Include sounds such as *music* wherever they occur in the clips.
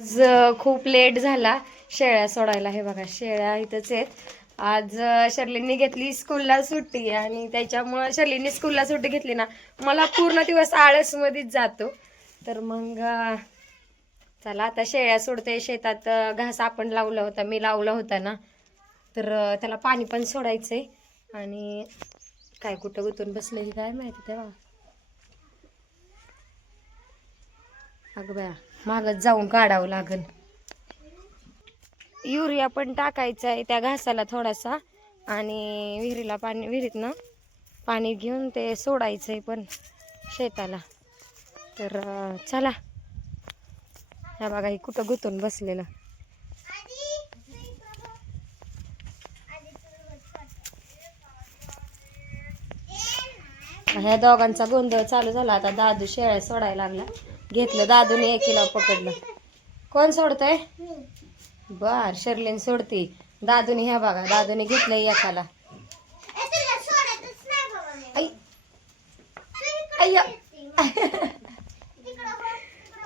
आज खूप लेट झाला शेळ्या सोडायला. हे बघा शेळ्या इथंच आहेत. आज शर्लींनी घेतली स्कूलला सुट्टी आणि त्याच्यामुळं शर्लींनी स्कूलला सुट्टी घेतली ना मला पूर्ण दिवस आळसमध्येच जातो. तर मग चला आता शेळ्या सोडते. शेतात घास आपण लावला होता मी लावला होता ना. तर त्याला पाणी पण सोडायचंय. आणि काय कुठं गुतून बसलेली काय माहिती तेव्हा? अगं बया मागच जाऊन काढावं लागल. युरिया पण टाकायचा आहे त्या घासाला थोडासा आणि विहिरीला पाणी विहिरीतनं पाणी घेऊन ते सोडायचं आहे पण शेताला. तर चला. ह्या बघा ही कुठं गुतून बसलेलं. ह्या दोघांचा गोंधळ चालू झाला. आता दादू शेळ्या सोडायला लागला. घेतलं दादूने एकीला पकडलं. कोण सोडतंय? बर शर्लीन सोडती. दादूने ह्या बघा दादूने घेतलंय एकाला.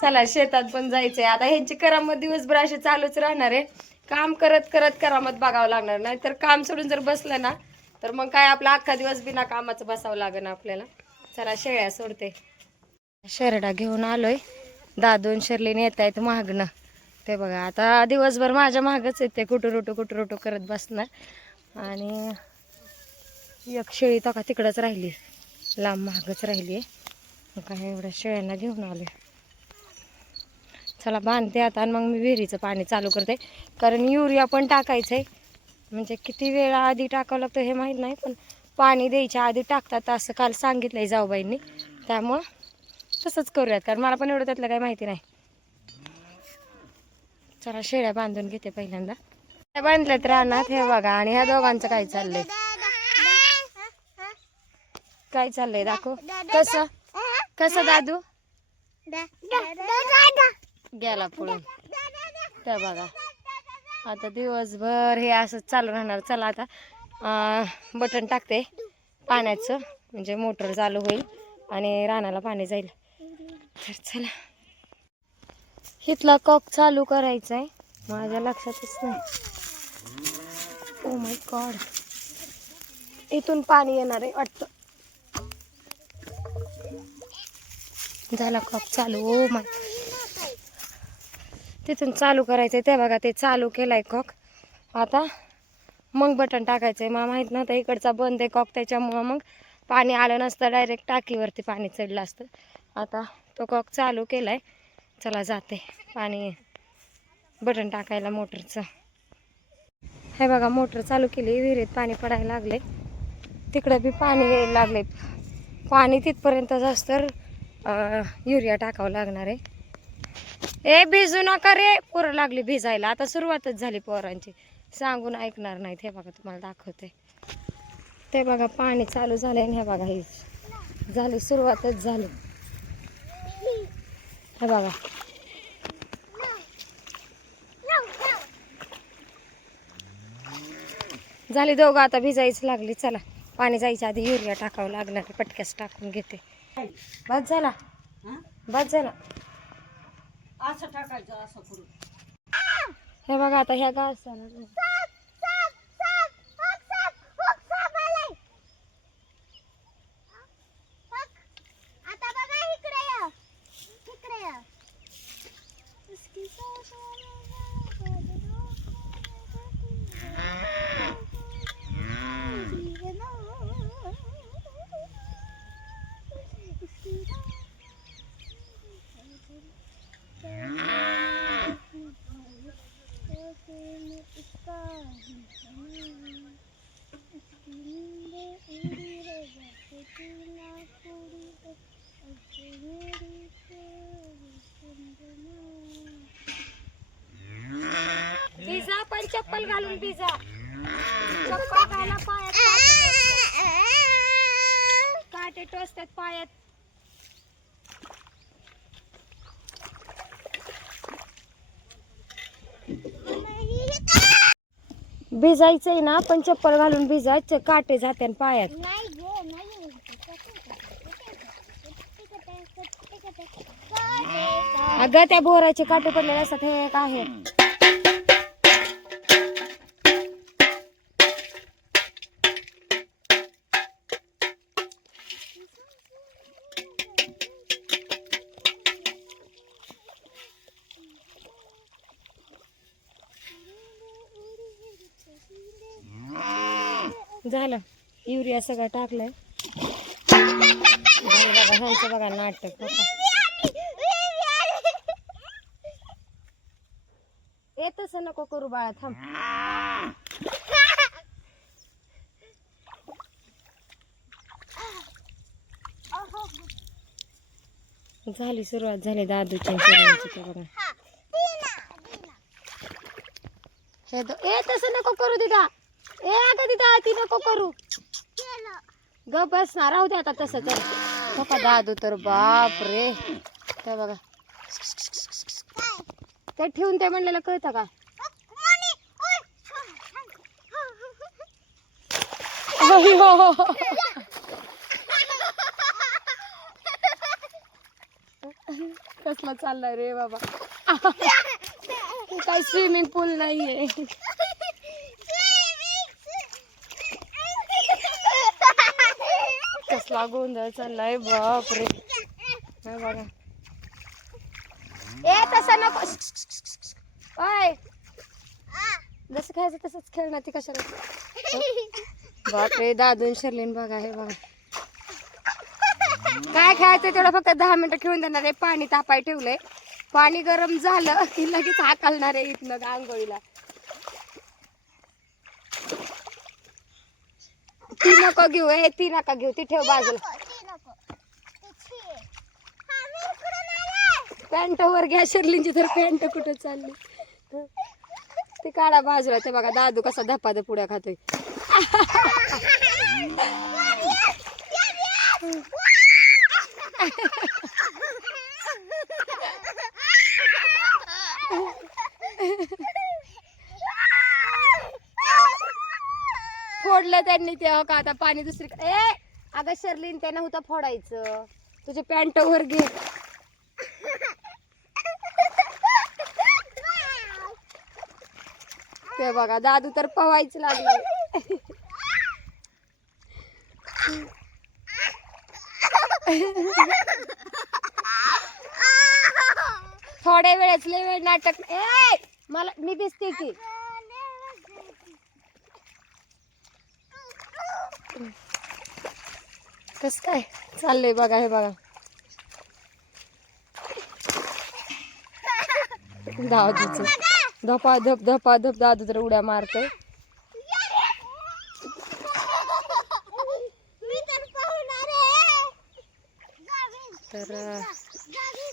चला शेतात पण जायचंय. आता ह्यांची करामत दिवसभर असे चालूच राहणार आहे. काम करत करत करामत बघावं लागणार. नाही तर काम सोडून जर बसलं ना तर मग काय आपला अख्खा दिवस बिना कामाचं बसावं लागेल आपल्याला. चला शेळ्या सोडते. शेरडा घेऊन आलोय. दादून शर्लीने येत आहेत महागणं ते बघा आता दिवसभर माझ्या महागच येते कुटुरुटू कुटुरुटू करत बसणार. आणि एक शेळी तर का तिकडंच राहिली. लांब महागच राहिली. आहे काय एवढ्या शेळ्यांना घेऊन आले चला बांधते आता आणि मग मी विहिरीचं पाणी चालू करते. कारण युरिया पण टाकायचं आहे म्हणजे किती वेळा आधी टाकावं लागतं हे माहीत नाही पण पाणी द्यायच्या आधी टाकतात असं काल सांगितलं आहे जाऊबाईंनी. त्यामुळं तसंच करूयात कारण मला पण एवढं त्यातलं काही माहिती नाही. चला शेळ्या बांधून घेते पहिल्यांदा. शेळ्या बांधल्यात रानात हे बघा आणि ह्या दोघांचं काय चाललंय? काय चाललंय? दाखव. कसं? कसं दादू? गेला पुढे त्या बघा. आता दिवसभर हे असं चालू राहणार. चला आता बटन टाकते पाण्याचं म्हणजे मोटर चालू होईल आणि रानाला पाणी जाईल. तर चला. इथला कॉक चालू करायचा आहे माझ्या लक्षातच नाही. ओ माय गॉड इथून पाणी येणार आहे वाटतं. झाला कॉक चालू. Oh ओ माय तिथून चालू करायचंय. ते बघा ते चालू केलाय कॉक. आता मग बटन टाकायचंय. मला माहीत नव्हतं इकडचा बंद आहे कॉक त्याच्यामुळं मग पाणी आलं नसतं. डायरेक्ट टाकीवरती पाणी चढलं असतं. आता तो कॉक चालू केला आहे चला जाते. पाणी बटन टाकायला मोटरचं. हे बघा मोटर चालू केली. विहिरीत पाणी पडायला लागले तिकडं बी पाणी यायला लागले पाणी तिथपर्यंत जास्त तर युरिया टाकावं लागणार आहे. ए भिजू नका रे. पोरं लागली भिजायला. आता सुरुवातच झाली पोरांची. सांगून ऐकणार नाहीत. हे बघा तुम्हाला दाखवते. ते बघा पाणी चालू झाले आणि हे बघा हे झाली सुरुवातच झाली. हे बघा. झाली दोघं आता भिजायच लागली. चला पाणी जायच्या आधी युरिया टाकावं लागणार. पटक्यास टाकून घेते. बस झाला. बस झाला. असं टाकायचं असं करून. हे बघा आता ह्या घासाला चप्पल घालून पिझ्झा चप्पल घाला पायात काटे टोचतात पायात. भिजायचंय ना पण चप्पल घालून भिजायचं काटे जाते पायात. अगं त्या बोराचे काटे पडलेले असतात हे एक आहे. झालं. युरिया सगळं टाकलंय. बघा ह्यांचं बघा नाटक. बघा. ए तसं नको करू बाळा थांब. झाली सुरुवात झाली दादूच्या बघा. हे तसं नको करू दिदा. ए अगं तिथं ती नको करू. ग बस ना राहू दे आता तसं तर. हो दादू तर बाप रे. ते बघा. ते ठेवून ते म्हणलेलं कळतं का? कसला चाललाय रे बाबा. काय स्विमिंग पूल नाहीये. कसला गोंधळ चाललाय बाप रे. बघा. ए तसं नको. ओय. जसं खेळायचं तसंच खेळणार ती कशाला? बापरे दादून शर्लीन बघा हे बघा. काय खेळायचं तेवढं फक्त दहा मिनिटं खेळून देणार आहे. पाणी तापाय ठेवलंय. पाणी गरम झालं की लगेच हाकलणार आहे इथनं आंघोळीला. ती नको घेऊ ए ती नका घेऊ ती ठेव बाजूला. पॅन्ट वर घ्या शर्लींची तर पॅन्ट कुठं चालली? ते काढा बाजूला ते बघा दादू कसा धपाद पुड्या खातोय. *laughs* *laughs* फोडलं त्यांनी ते का आता पाणी दुसरी ए अगं शर्लीन त्यांना होता फोडायचं. तुझे पॅन्ट वर घे. ते बघा दादू तर पवायच लागले. थोड्या वेळेस लय वेळ नाटक ए मला मी दिसते की. कस काय? चाललंय बघा हे बघा. दादूच. धपा धप धपा धप दादू तर उड्या मारतोय. तर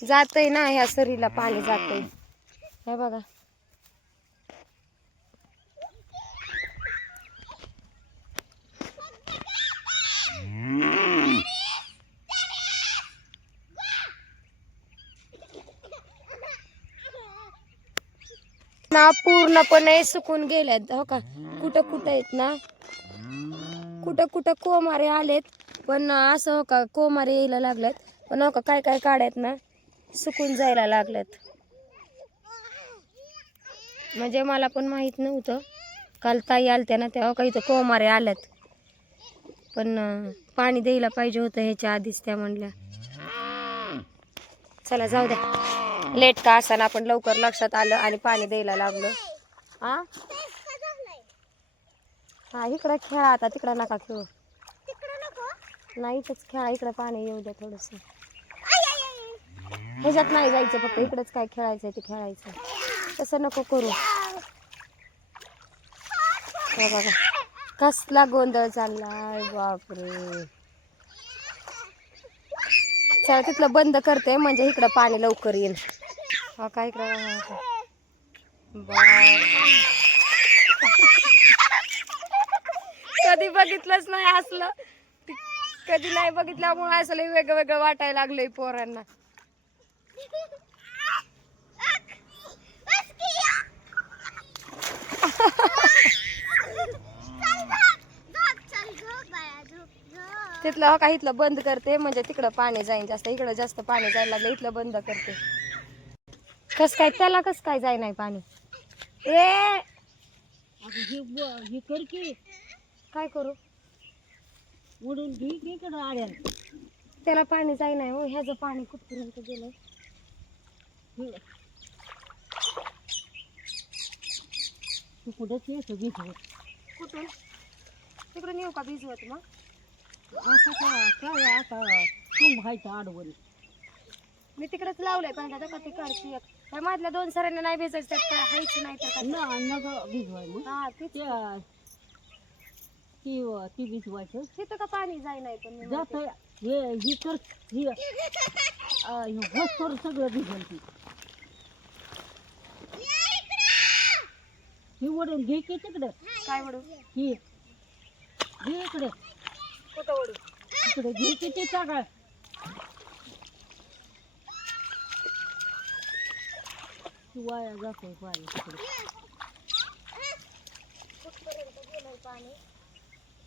जातय ना ह्या सरीला पाणी जातय. हे बघा. ना पूर्णपणे सुकून गेल्यात. हो का? कुठं कुठं आहेत ना? कुठं कुठं कोमारे आलेत. पण असं हो का कोमारे यायला लागलेत पण हो का काय काय काढायत ना सुकून जायला लागलेत म्हणजे मला पण माहीत नव्हतं. काल ताई आलत्या ना तेव्हा काही इथं कोमारे आल्यात. पण पाणी द्यायला पाहिजे होतं ह्याच्या आधीच त्या म्हणल्या. चला जाऊ द्या. लेट का असाना आपण लवकर लक्षात आलं आणि पाणी द्यायला लागलो. हा हा इकडं खेळा आता तिकडं नका खेळू. नाही इथंच खेळा इकडं पाणी येऊ द्या थोडस. ह्याच्यात नाही जायचं फक्त इकडंच काय खेळायचं ते खेळायचं तसं नको करू. बघा कसला गोंधळ चाललाय बापरे. चला तिथलं बंद करते म्हणजे इकडं पाणी लवकर येईल. हा काय इकडं बाय. कधी बघितलंच नाही असलं. कधी नाही बघितल्यामुळे असं वेगळं वेगळं वाटायला लागलंय पोरांना. तिथलं हो का इथलं बंद करते म्हणजे तिकडं पाणी जाईन जास्त इकडं जास्त पाणी जायला लागलं इथलं बंद करते. कस काय त्याला कस काय जाय नाही पाणी? ए! हे कर की. काय करू? उडून घे इकडं त्याला पाणी जाय नाही हो ह्याचं पाणी कुठपर्यंत गेलंय? हे. तू कुठंच येतो भिजवत? कुठून? तिकडून येऊ का भिजवत मग? आता का काय आता तू व्हायचं आडवरी मी तिकडेच लावलंय पण आता का ती काढची एक. त्या मधल्या दोन सरांना नाही भिजायचं त्यात काय हायच नाही तर काय? ना नग भिजवाय मग हा त्या ती ती भिजवायचं. तिथं का पाणी जाय नाही पण मी जात म्हणते. हे ही कर ही. अं, हे कर सगळं भिजवल ती. ही ओढून घे की तिकडं. काय म्हणू ही. घे इकडे. कुठं ओढू इकडे घे की ते टाका ती वाया जातोय पाणी तिकडे. कुठपर्यंत गेलंय पाणी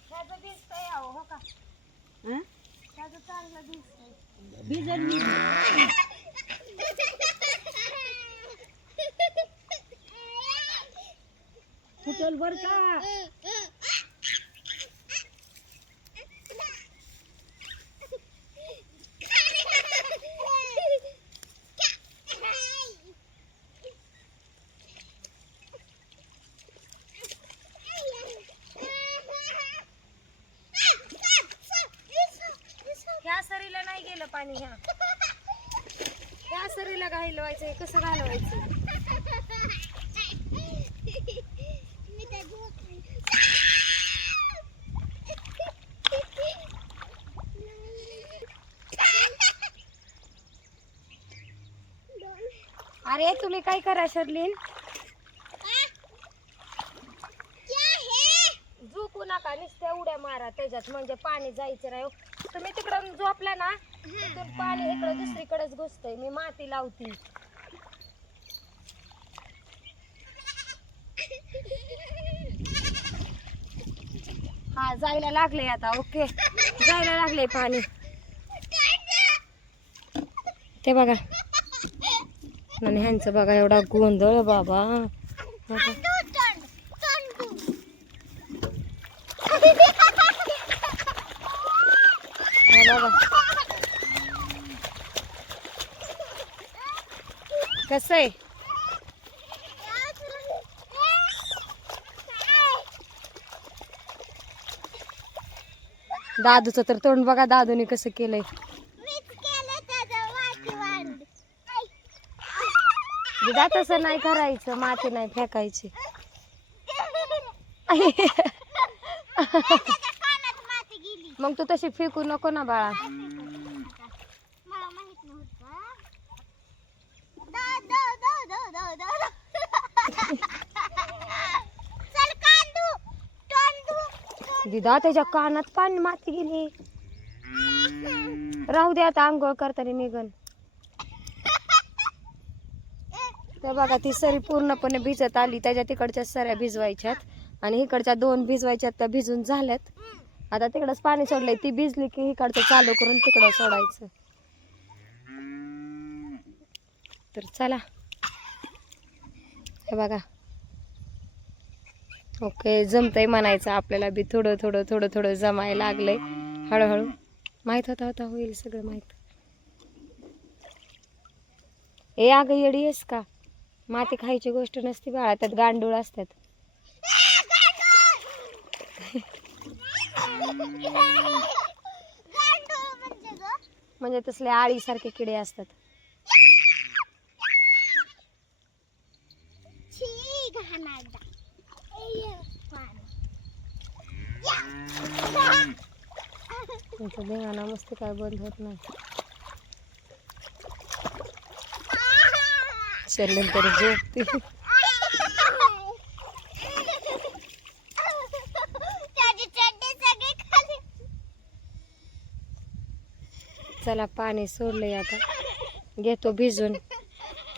ह्याचं दिसतंय अहो हो? का हं? ह्याचं चांगलं दिसतंय भिजल मी. फुटल बर का? गेलं पाणी ह्या. ह्या सरीला घालवायचं कसं घालवायचं? अरे तुला काय करा शर्लीन? झोपू नका नुसत्या उड्या मारा त्याच्यात म्हणजे पाणी जायचं नाही हो. तुम्ही तिकडं झोपला ना तिथून पाणी इकडं दुसरीकडेच घुसतंय. मी माती लावती. हा जायला लागले आता ओके. जायला लागले पाणी. ते बघा. आणि ह्यांचं बघा एवढा गोंधळ बाबा बघा. हा बघा कसं आहे. दादूचं तर तोंड बघा दादूने कसं केलंय. दिदा तसं नाही करायचं माती नाही फेकायची. *laughs* मग तू तशी फेकू नको ना बाळा. दिदा त्याच्या कानात पाणी माती गेली. राहू दे आता आंघोळ करताना निघन. तर बघा ती सरी पूर्णपणे भिजत आली. त्याच्या तिकडच्या सऱ्या भिजवायच्यात आणि इकडच्या दोन भिजवायच्यात त्या भिजून झाल्यात. आता तिकडंच पाणी सोडलंय. ती भिजली की इकडचं चालू करून तिकडं सोडायचं. तर चला. हे बघा. ओके जमतंय म्हणायचं आपल्याला बी. थोडं थोडं थोडं थोडं जमायला लागलंय. हळूहळू. माहीत होता होता होईल सगळं माहीत. ए अगं येडी आहेस का? माती खायची गोष्ट नसती बाळा त्यात गांडूळ असतात. म्हणजे तसले आळीसारखे किडे असतात. त्यांचं धिंगाणा मस्ती काय बंद होत नाही. तरी झोपते. चला पाणी सोडलंय आता. घेतो भिजून.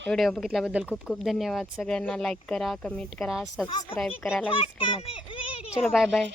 व्हिडिओ बघितल्याबद्दल खूप खूप धन्यवाद. सगळ्यांना लाईक करा कमेंट करा सबस्क्राईब करायला विसरू नका. चलो बाय बाय